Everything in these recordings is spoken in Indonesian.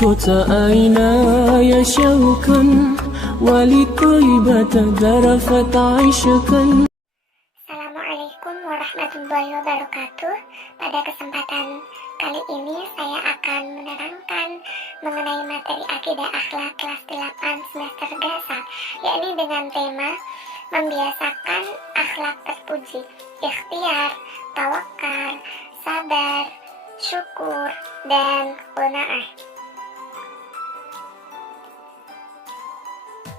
عشقت عيناي شوقا ولطيبة ذرفت عشقا. Assalamualaikum warahmatullahi wabarakatuh. Pada kesempatan kali ini saya akan menerangkan mengenai materi akidah akhlak kelas 8 semester dasar, yakni dengan tema membiasakan akhlak terpuji, ikhtiar, tawakal, sabar, syukur, dan qanaah.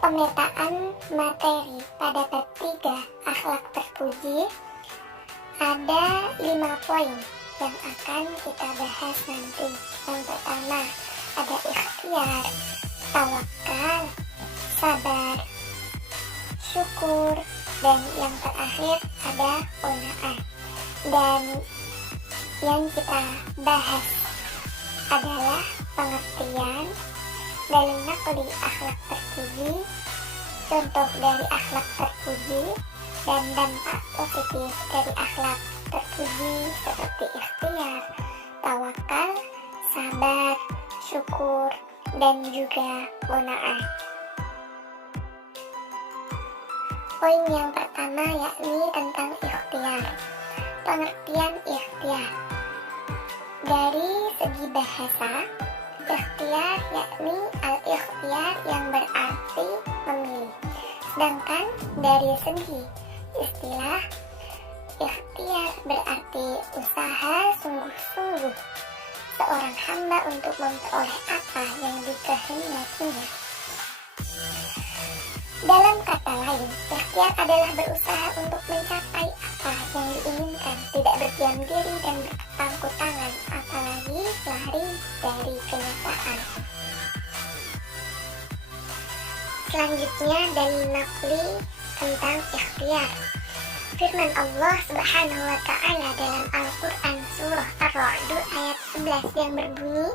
Pemetaan materi pada bab 3 akhlak terpuji ada 5 poin yang akan kita bahas nanti. Yang pertama ada ikhtiar, tawakal, sabar, syukur, dan yang terakhir ada qanaah. Dan yang kita bahas adalah pengertian dalam naqli akhlak terpuji, contoh dari akhlak terpuji, dan dampak positif dari akhlak terpuji seperti ikhtiar, tawakal, sabar, syukur, dan juga qanaah. Poin yang pertama yakni tentang ikhtiar. Pengertian ikhtiar dari segi bahasa, ikhtiar yakni al-ikhtiar yang berarti memilih. Sedangkan dari segi istilah, ikhtiar berarti usaha sungguh-sungguh seorang hamba untuk memperoleh apa yang dikehendakinya. Dalam kata lain, ikhtiar adalah berusaha untuk mencapai apa yang diinginkan, tidak berdiam diri dan berpangku tangan, apalagi lari dari kenyataan. Selanjutnya dari naqli tentang ikhtiar. Firman Allah Subhanahu wa Ta'ala dalam Al-Quran surah Ar-Ra'd ayat 11 yang berbunyi,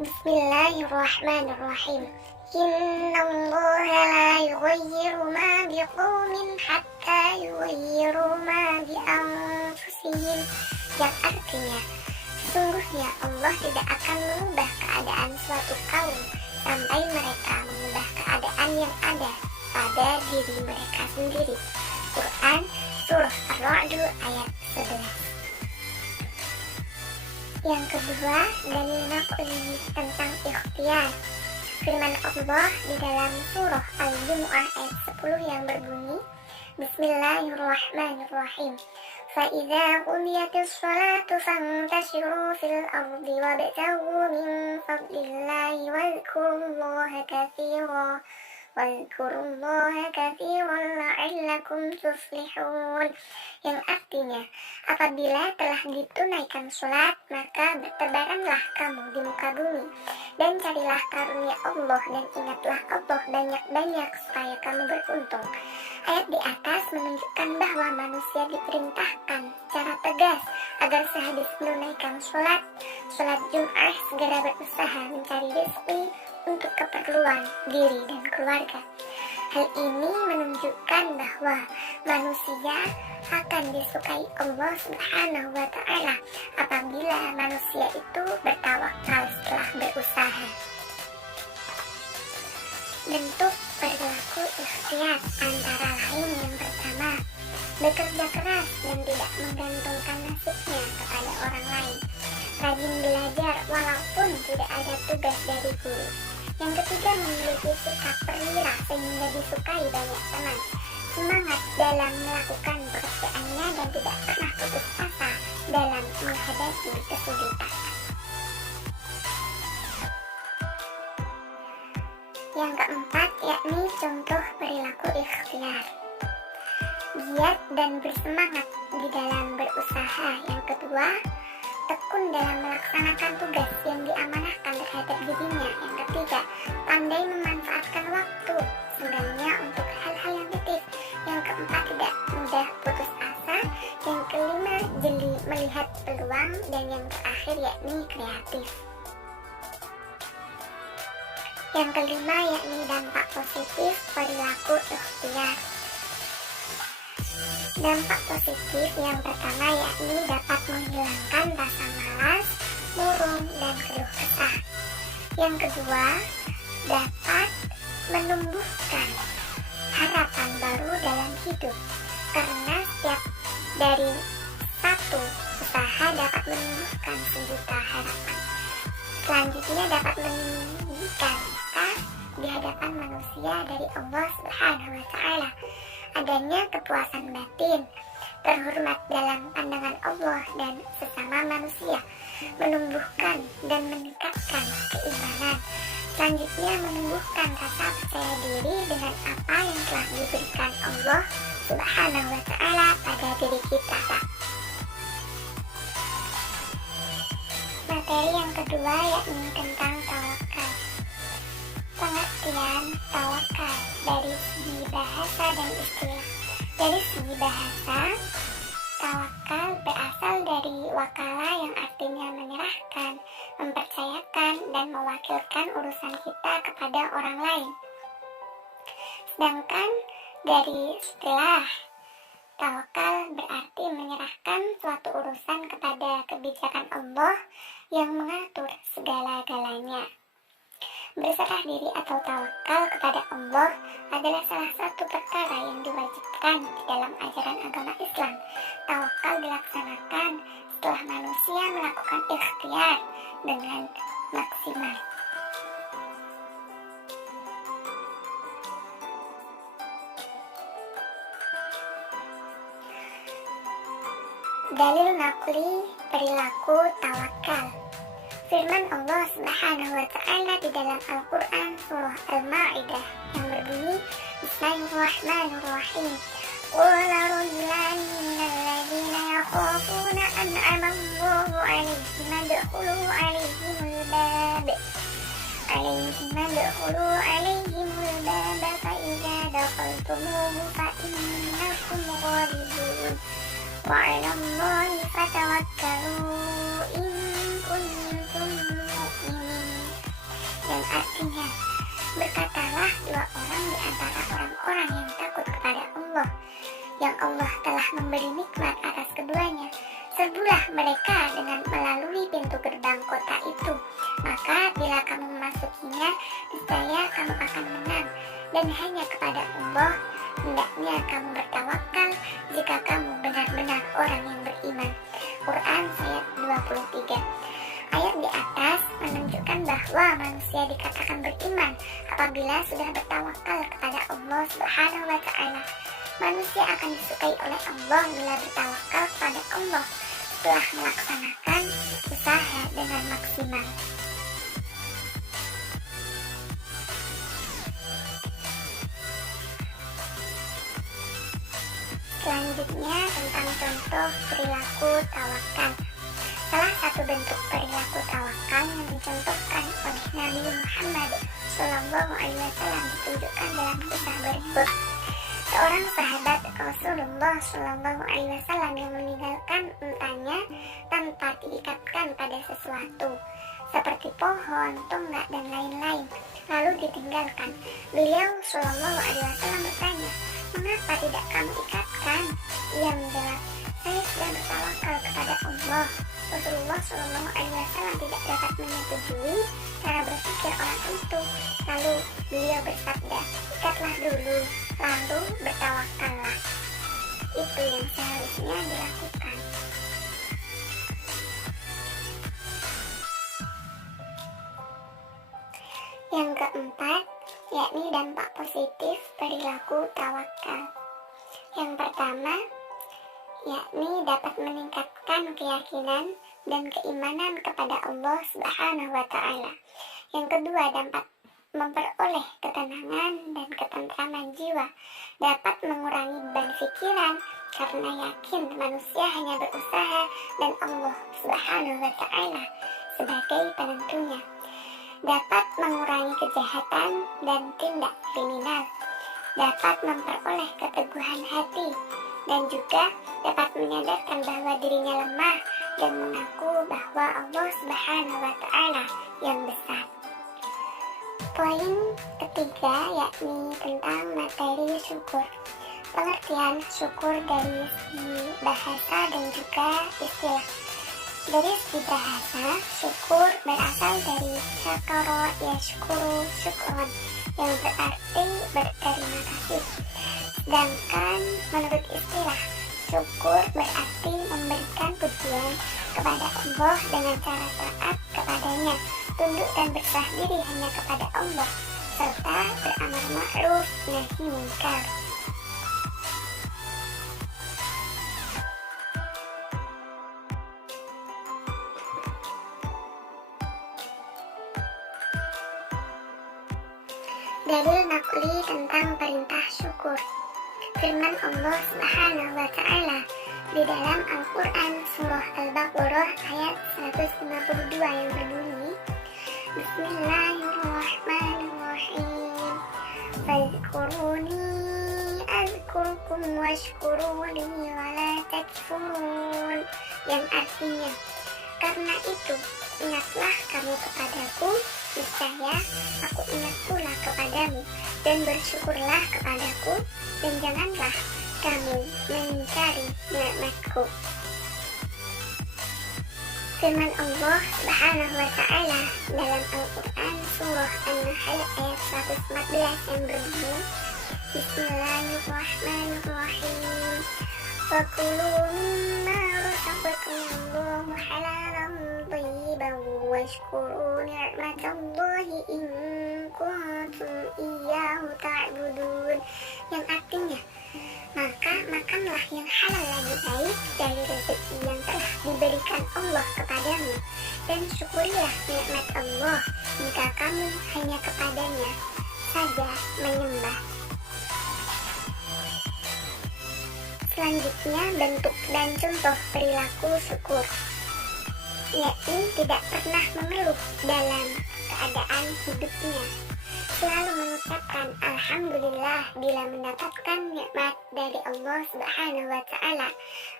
Bismillahirrahmanirrahim. Innallaha la yughayyiru ma biqaumin hatta yughayyiru ma bi anfusihim. Yang artinya, sesungguhnya Allah tidak akan mengubah keadaan suatu kaum sampai mereka mengubah keadaan yang ada pada diri mereka sendiri. Quran surah Ar-Ra'd ayat 11. Yang kedua, dalil naqli tentang ikhtiar. Firman Allah di dalam surah Al-Jumu'ah ayat 10 yang berbunyi, Bismillahirrahmanirrahim. فَإِذَا قُضِيَتِ الصَّلَاةُ فَانْتَشِرُوا فِي الْأَرْضِ وَابْتَغُوا مِنْ فَضْلِ اللَّهِ وَاذْكُرُوا اللَّهَ كَثِيرًا لَعَلَّكُمْ تُفْلِحُونَ. Yang artinya, apabila telah ditunaikan sholat, maka bertebaranlah kamu di muka bumi dan carilah karunia Allah dan ingatlah Allah banyak-banyak supaya kamu beruntung. Ayat di atas menunjukkan bahwa manusia diperintahkan secara tegas agar sehabis menunaikan sholat Jum'ah segera berusaha mencari rezeki untuk keperluan diri dan keluarga. Hal ini menunjukkan bahwa manusia akan disukai Allah Subhanahu wa Ta'ala apabila manusia itu bertawakal setelah berusaha. Bentuk perilaku ikhtiar antara lain yang pertama, bekerja keras dan tidak menggantungkan nasibnya kepada orang lain, rajin belajar walaupun tidak ada tugas dari guru. Yang ketiga, memiliki sikap perwira sehingga disukai banyak teman, semangat dalam melakukan pekerjaannya dan tidak pernah putus asa dalam menghadapi kesulitan. Yang keempat, yakni contoh perilaku ikhtiar. Giat dan bersemangat di dalam berusaha. Yang kedua, tekun dalam melaksanakan tugas yang diamanahkan terhadap dirinya. Yang ketiga, pandai memanfaatkan waktu senggangnya untuk hal-hal yang positif. Yang keempat, tidak mudah putus asa. Yang kelima, jeli melihat peluang. Dan yang terakhir yakni kreatif. Yang kelima yakni dampak positif perilaku ikhtiar. Dampak positif yang pertama yakni dapat menghilangkan rasa malas, murung, dan keluh kesah. Yang kedua, dapat menumbuhkan harapan baru dalam hidup, karena setiap dari satu usaha dapat menumbuhkan sejuta harapan. Selanjutnya dapat meninggikan kita di hadapan manusia dari Allah Subhanahu wa Ta'ala, adanya kepuasan batin, terhormat dalam pandangan Allah dan sesama manusia, menumbuhkan dan meningkatkan keimanan. Selanjutnya menumbuhkan rasa percaya diri dengan apa yang telah diberikan Allah Subhanahu wa Ta'ala pada diri kita. Materi yang kedua yakni tentang tawakal. Pengertian tawakal dari segi bahasa dan istilah. Dari segi bahasa, tawakal berasal dari wakala yang artinya menyerahkan, mempercayakan, dan mewakilkan urusan kita kepada orang lain. Sedangkan dari istilah, tawakal berarti menyerahkan suatu urusan kepada kebijakan Allah yang mengatur segala-galanya. Berserah diri atau tawakal kepada Allah adalah salah satu perkara yang diwajibkan di dalam ajaran agama Islam. Tawakal dilaksanakan setelah manusia melakukan ikhtiar dengan maksimal. Dalil nakli perilaku tawakal. Firman Allah Subhanahu wa Ta'ala di dalam Al-Quran surah Al-Ma'idah yang berbunyi Bismillahirrahmanirrahim. Qala rajulani minal ladzina yakhafuna an'ama Allahu 'alaihim adkhulu 'alaihimul bab fa idza dakhaltumuhu fa innakum ghalibun wa 'ala Allahi fatawakkalu in kuntum mu'minin. Yang artinya, berkatalah dua orang di antara orang-orang yang takut kepada Allah, yang Allah telah memberi nikmat atas keduanya. Serbulah mereka dengan melalui pintu gerbang kota itu, maka bila kamu memasukinya, niscaya kamu akan menang, dan hanya kepada Allah hendaknya kamu bertawakal jika kamu benar-benar orang yang beriman. Quran ayat 23. Ayat di atas menunjukkan bahwa manusia dikatakan beriman apabila sudah bertawakal kepada Allah Subhanahu wa Ta'ala. Manusia akan disukai oleh Allah bila bertawakal kepada Allah setelah melaksanakan usaha dengan maksimal. Selanjutnya tentang contoh perilaku tawakal. Salah satu bentuk perilaku tawakal yang dicontohkan oleh Nabi Muhammad SAW ditunjukkan dalam kisah berikut. Seorang sahabat Rasulullah SAW yang meninggalkan untanya tanpa diikatkan pada sesuatu, seperti pohon, tonggak, dan lain-lain, lalu ditinggalkan. Beliau SAW bertanya, "Mengapa tidak kamu ikatkan?" Ia menjawab, "Saya sudah bertawakal kepada Allah." Rasulullah SAW tidak dapat menyetujui cara berpikir orang itu. Lalu beliau bersabda, "Ikatlah dulu, lalu bertawakallah." Itu yang seharusnya dilakukan. Yang keempat, yakni dampak positif perilaku tawakal. Yang pertama, yakni dapat meningkatkan keyakinan dan keimanan kepada Allah Subhanahu wa Ta'ala. Yang kedua, dapat memperoleh ketenangan dan ketentraman jiwa, dapat mengurangi beban pikiran karena yakin manusia hanya berusaha dan Allah Subhanahu wa Ta'ala sebagai penentunya, dapat mengurangi kejahatan dan tindak kriminal, dapat memperoleh keteguhan hati, dan juga dapat menyadarkan bahwa dirinya lemah dan mengaku bahwa Allah Subhanahu wa Ta'ala yang besar. Poin ketiga yakni tentang materi syukur. Pengertian syukur dari segi bahasa dan juga istilah. Dari segi bahasa, syukur berasal dari syakara yashkuru syukron yang berarti berterima kasih. Sedangkan menurut istilah, syukur berarti memberikan pujian kepada Allah dengan cara taat kepadanya, tunduk dan berserah diri hanya kepada Allah, serta beramar ma'ruf nahi munkar. Dalil nakli tentang perintah syukur. Firman Allah Subhanahu wa Ta'ala di dalam Al-Quran Surah Al-Baqarah ayat 152 yang berbunyi, Bismillahirrahmanirrahim. Fazkuruni azkurkum washkuruli wala takfurun, yang artinya, karena itu ingatlah kamu kepadaku, niscaya aku ingat pula kepadamu, dan bersyukurlah kepadaku, dan janganlah kamu mengingkari nikmatku. Firman Allah Subhanahu wa Ta'ala dalam Al-Quran Surah An-Nahl ayat 114 yang berbunyi, Bismillahirrahmanirrahim. Fakulu mimma razaqakumullahu halalan thayyiban washkuru ni'matallahi in kuntum iyyahu ta'budun, yang artinya, maka makanlah yang halal lagi baik dari rezeki yang telah diberikan Allah kepadamu, dan syukurilah nikmat Allah jika kamu hanya kepadanya saja menyembah. Selanjutnya, bentuk dan contoh perilaku syukur, yakni tidak pernah mengeluh dalam keadaan hidupnya, selalu mengucapkan Alhamdulillah bila mendapatkan nikmat dari Allah Subhanahu wa Ta'ala,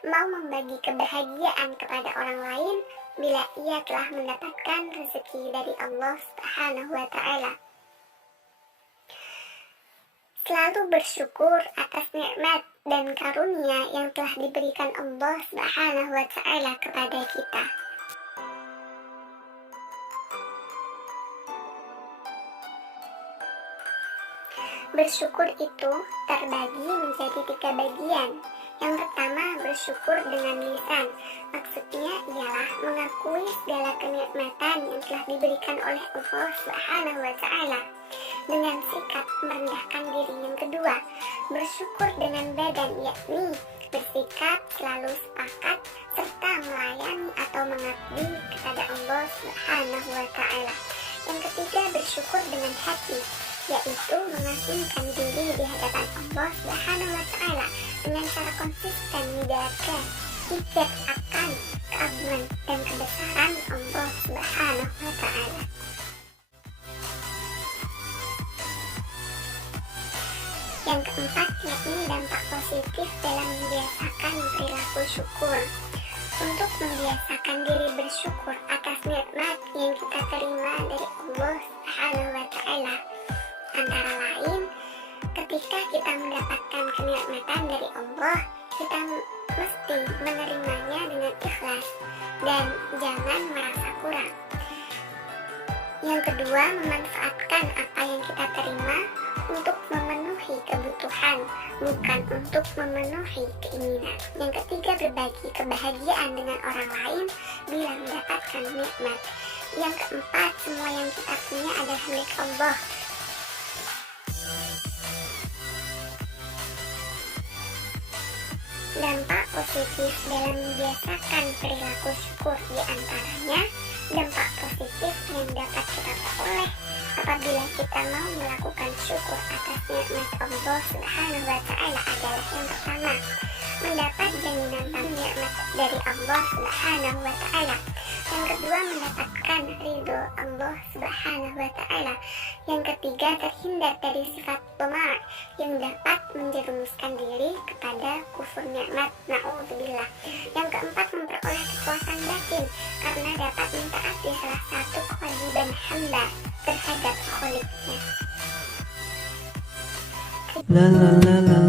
mau membagi kebahagiaan kepada orang lain bila ia telah mendapatkan rezeki dari Allah Subhanahu wa Ta'ala. Selalu bersyukur atas nikmat dan karunia yang telah diberikan Allah Subhanahu wa Ta'ala kepada kita. Bersyukur itu terbagi menjadi 3 bagian. Yang pertama, bersyukur dengan lisan. Maksudnya ialah mengakui segala kenikmatan yang telah diberikan oleh Allah Subhanahu wa Ta'ala. Dengan sikap merendahkan diri. Yang kedua, bersyukur dengan badan, yakni bersikap selalu sepakat serta melayani atau mengabdi kepada Allah Subhanahu wa Ta'ala. Yang ketiga, bersyukur dengan hati, yaitu mengasingkan diri di hadapan Allah Subhanahu wa Ta'ala dengan cara konsisten menjaga hijab akan keagungan dan kebesaran Allah Subhanahu wa Ta'ala. Yang keempat, yakni dampak positif dalam membiasakan perilaku syukur. Untuk membiasakan diri bersyukur atas nikmat yang kita terima dari Allah Subhanahu wa Ta'ala, antara lain, ketika kita mendapatkan kenikmatan dari Allah, kita mesti menerimanya dengan ikhlas dan jangan merasa kurang. Yang kedua, memanfaatkan apa yang kita terima untuk memenuhi kebutuhan, bukan untuk memenuhi keinginan. Yang ketiga, berbagi kebahagiaan dengan orang lain bila mendapatkan nikmat. Yang keempat, semua yang kita punya adalah milik Allah. Dampak positif dalam membiasakan perilaku syukur, di antaranya dampak positif yang dapat kita peroleh apabila kita mau melakukan syukur atas nikmat Allah Subhanahu wa Ta'ala adalah: yang pertama, mendapat jaminan nikmat dari Allah Subhanahu wa Ta'ala. Yang kedua, mendapatkan ridho Allah Subhanahu wa Ta'ala. Yang ketiga, terhindar dari sifat toma' yang dapat menjerumuskan diri kepada kufur nikmat, na'udzubillah. Yang keempat, memperoleh kepuasan batin karena dapat mentaati salah satu kewajiban hamba terhadap kholiknya. La la la la